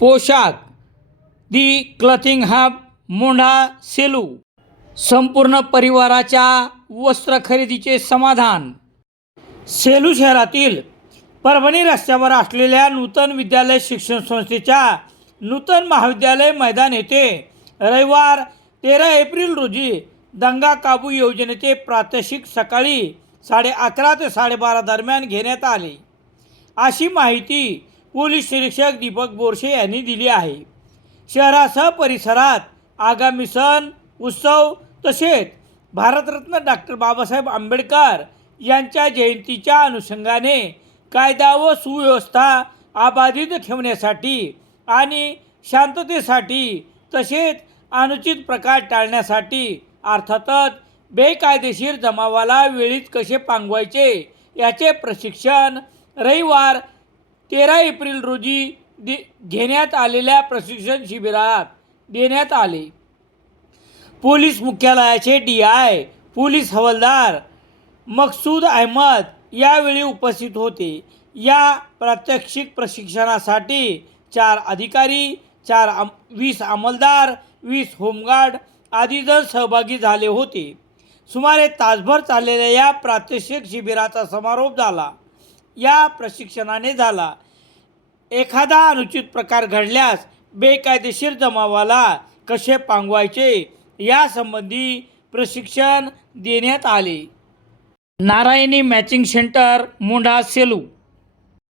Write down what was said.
पोशाख. The clothing hub Mondha Selu. संपूर्ण परिवाराच्या वस्त्र खरेदीचे समाधान. सेलू शहरातील परभणी रस्त्यावर असलेल्या नूतन विद्यालय शिक्षण संस्थेच्या नूतन महाविद्यालय मैदान येथे रविवार तेरा एप्रिल रोजी दंगा काबू योजनेचे प्रात्यक्षिक सकाळी साडे अकरा ते साडेबारा दरम्यान घेण्यात आले. अशी माहिती पोलीस निरीक्षक दीपक बोरशे यांनी दिली आहे. शहरासह परिसरात आगामी सण उत्सव तसेच भारतरत्न डॉक्टर बाबासाहेब आंबेडकर यांच्या जयंतीच्या अनुषंगाने कायदा व सुव्यवस्था अबाधित ठेवण्यासाठी आणि शांततेसाठी तसेच अनुचित प्रकार टाळण्यासाठी अर्थातच बेकायदेशीर जमावाला वेळीत कसे पांगवायचे याचे प्रशिक्षण रविवार तेरा एप्रिल रोजी दे घेण्यात आलेल्या प्रशिक्षण शिबिरात देण्यात आले. पोलीस मुख्यालयाचे डी आय पोलीस हवालदार मकसूद अहमद यावेळी उपस्थित होते. या प्रात्यक्षिक प्रशिक्षणासाठी चार अधिकारी चार अम वीस अंमलदार वीस होमगार्ड आदीजण सहभागी झाले होते. सुमारे तासभर चाललेल्या या प्रात्यक्षिक शिबिराचा समारोप झाला. या प्रशिक्षणाने झाला. एखादा अनुचित प्रकार घडल्यास बेकायदेशीर जमावाला कसे पांगवायचे यासंबंधी प्रशिक्षण देण्यात आले. Narayani matching centre Mondha Selu